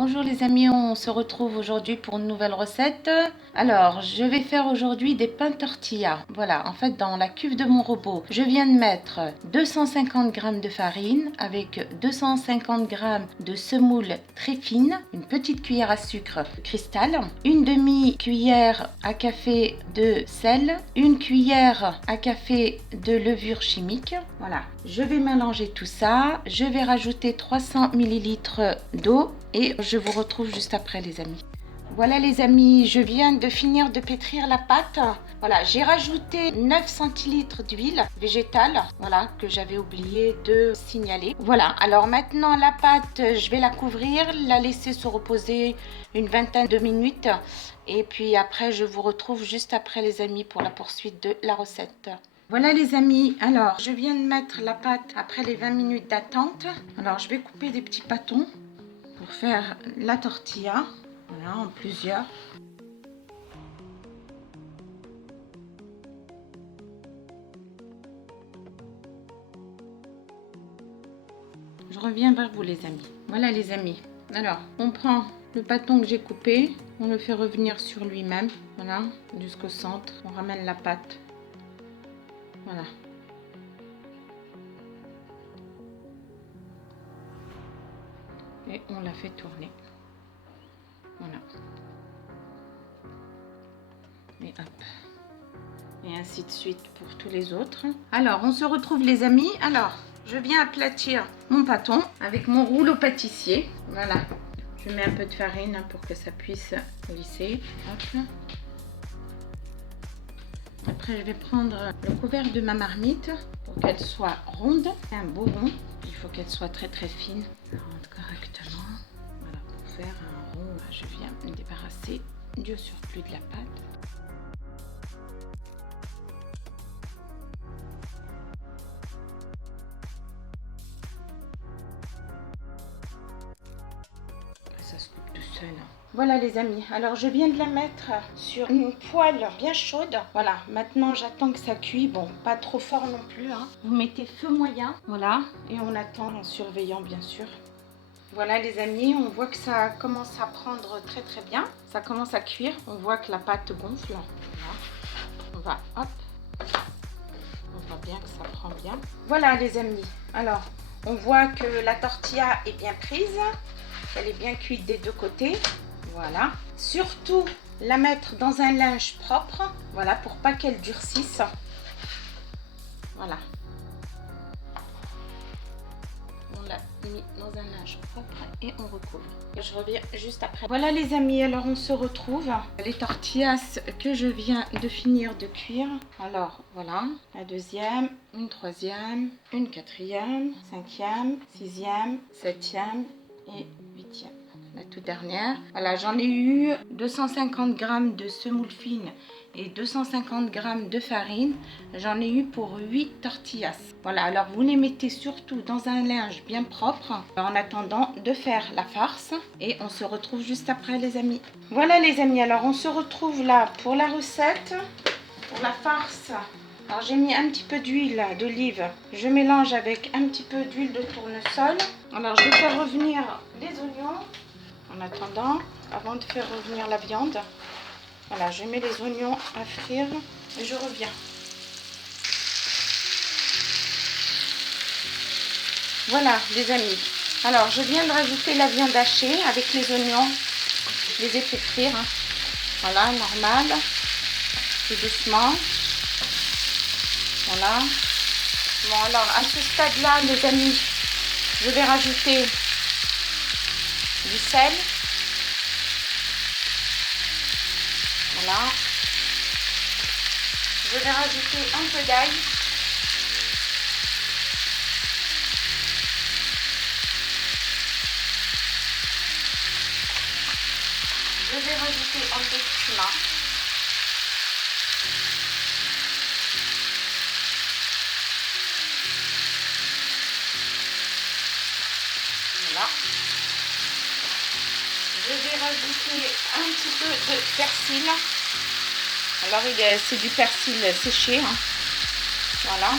Bonjour les amis, on se retrouve aujourd'hui pour une nouvelle recette. Alors, je vais faire aujourd'hui des pains tortillas. Voilà, en fait, dans la cuve de mon robot, je viens de mettre 250 g de farine avec 250 g de semoule très fine, une petite cuillère à sucre cristal, une demi-cuillère à café de sel, une cuillère à café de levure chimique. Voilà, je vais mélanger tout ça. Je vais rajouter 300 ml d'eau. Et je vous retrouve juste après les amis. Voilà les amis, je viens de finir de pétrir la pâte. Voilà, j'ai rajouté 9 centilitres d'huile végétale, voilà, que j'avais oublié de signaler. Voilà, alors maintenant la pâte, je vais la couvrir, la laisser se reposer une vingtaine de minutes. Et puis après, je vous retrouve juste après les amis pour la poursuite de la recette. Voilà les amis, alors je viens de mettre la pâte après les 20 minutes d'attente. Alors je vais couper des petits pâtons pour faire la tortilla, voilà, en plusieurs. Je reviens vers vous les amis. Voilà les amis. Alors, on prend le pâton que j'ai coupé, on le fait revenir sur lui-même, voilà, jusqu'au centre. On ramène la pâte, voilà. Et on la fait tourner. Voilà. Et hop. Et ainsi de suite pour tous les autres. Alors, on se retrouve les amis. Alors, je viens aplatir mon pâton avec mon rouleau pâtissier. Voilà. Je mets un peu de farine pour que ça puisse glisser. Hop. Après, je vais prendre le couvercle de ma marmite pour qu'elle soit ronde. Un beau rond. Il faut qu'elle soit très très fine. Elle rentre correctement. Voilà, pour faire un rond, je viens me débarrasser du surplus de la pâte. Ça se coupe tout seul. Voilà les amis, alors je viens de la mettre sur une poêle bien chaude. Voilà, maintenant j'attends que ça cuise. Bon, pas trop fort non plus, hein. Vous mettez feu moyen, voilà, et on attend en surveillant bien sûr. Voilà les amis, on voit que ça commence à prendre très très bien. Ça commence à cuire, on voit que la pâte gonfle. Voilà. On va, hop, on voit bien que ça prend bien. Voilà les amis, alors on voit que la tortilla est bien prise. Elle est bien cuite des deux côtés. Voilà. Surtout la mettre dans un linge propre. Voilà, pour pas qu'elle durcisse. Voilà. On l'a mis dans un linge propre et on recouvre. Et je reviens juste après. Voilà les amis, alors on se retrouve. Les tortillas que je viens de finir de cuire. Alors voilà, la deuxième, une troisième, une quatrième, cinquième, sixième, septième et huitième, la toute dernière. Voilà, j'en ai eu 250 g de semoule fine et 250 g de farine. J'en ai eu pour 8 tortillas. Voilà, alors vous les mettez surtout dans un linge bien propre en attendant de faire la farce. Et on se retrouve juste après les amis. Voilà les amis, alors on se retrouve là pour la recette, pour la farce. Alors j'ai mis un petit peu d'huile d'olive, je mélange avec un petit peu d'huile de tournesol. Alors je vais faire revenir les oignons en attendant, avant de faire revenir la viande. Voilà, je mets les oignons à frire et je reviens. Voilà les amis, alors je viens de rajouter la viande hachée avec les oignons. Je les ai fait frire, hein. Voilà, normal, tout doucement. Voilà. Bon, alors à ce stade-là, les amis, je vais rajouter du sel. Voilà. Je vais rajouter un peu d'ail. Je vais rajouter un peu de cumin. Voilà. Je vais rajouter un petit peu de persil. Alors c'est du persil séché, hein. Voilà.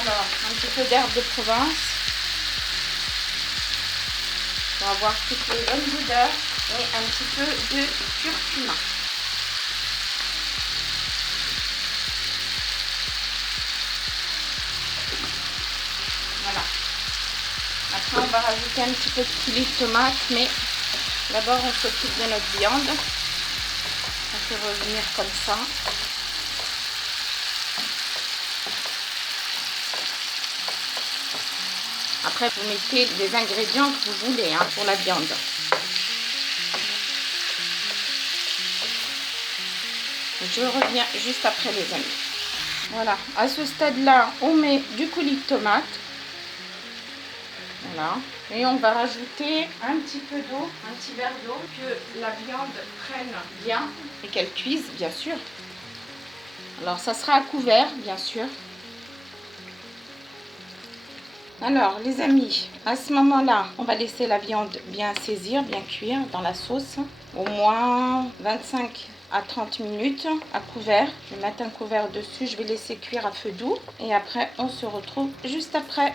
Alors un petit peu d'herbe de Provence. pour avoir toutes les bonnes odeurs et un petit peu de curcuma. Voilà. Après, on va rajouter un petit peu de coulis de tomate, mais d'abord, on s'occupe de notre viande. On fait revenir comme ça. Après, vous mettez les ingrédients que vous voulez hein, pour la viande. Je reviens juste après, les amis. Voilà, à ce stade-là, on met du coulis de tomate. Voilà, et on va rajouter un petit peu d'eau, un petit verre d'eau, que la viande prenne bien et qu'elle cuise, bien sûr. Alors, ça sera à couvert, bien sûr. Alors, les amis, à ce moment-là, on va laisser la viande bien saisir, bien cuire dans la sauce. Au moins 25 à 30 minutes à couvert. Je vais mettre un couvert dessus, je vais laisser cuire à feu doux. Et après, on se retrouve juste après.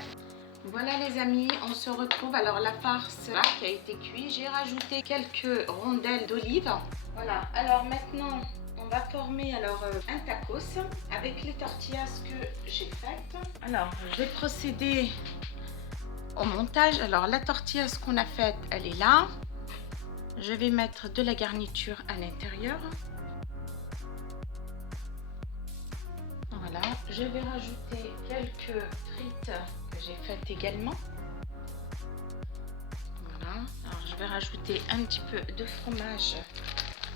Voilà les amis, on se retrouve. Alors la farce là, qui a été cuite, j'ai rajouté quelques rondelles d'olive. Voilà, alors maintenant on va former alors un tacos avec les tortillas que j'ai faites. Alors je vais procéder au montage. Alors la tortilla qu'on a faite, elle est là. Je vais mettre de la garniture à l'intérieur. Voilà, je vais rajouter quelques frites que j'ai faites également. Voilà, alors je vais rajouter un petit peu de fromage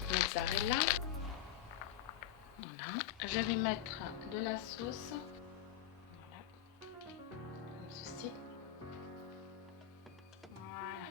mozzarella. Voilà, je vais mettre de la sauce. Voilà, comme ceci. Voilà.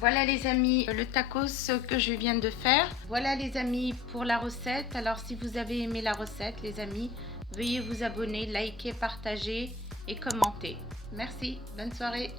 Voilà les amis, le tacos que je viens de faire. Voilà les amis pour la recette. Alors si vous avez aimé la recette les amis, veuillez vous abonner, liker, partager et commenter. Merci, bonne soirée.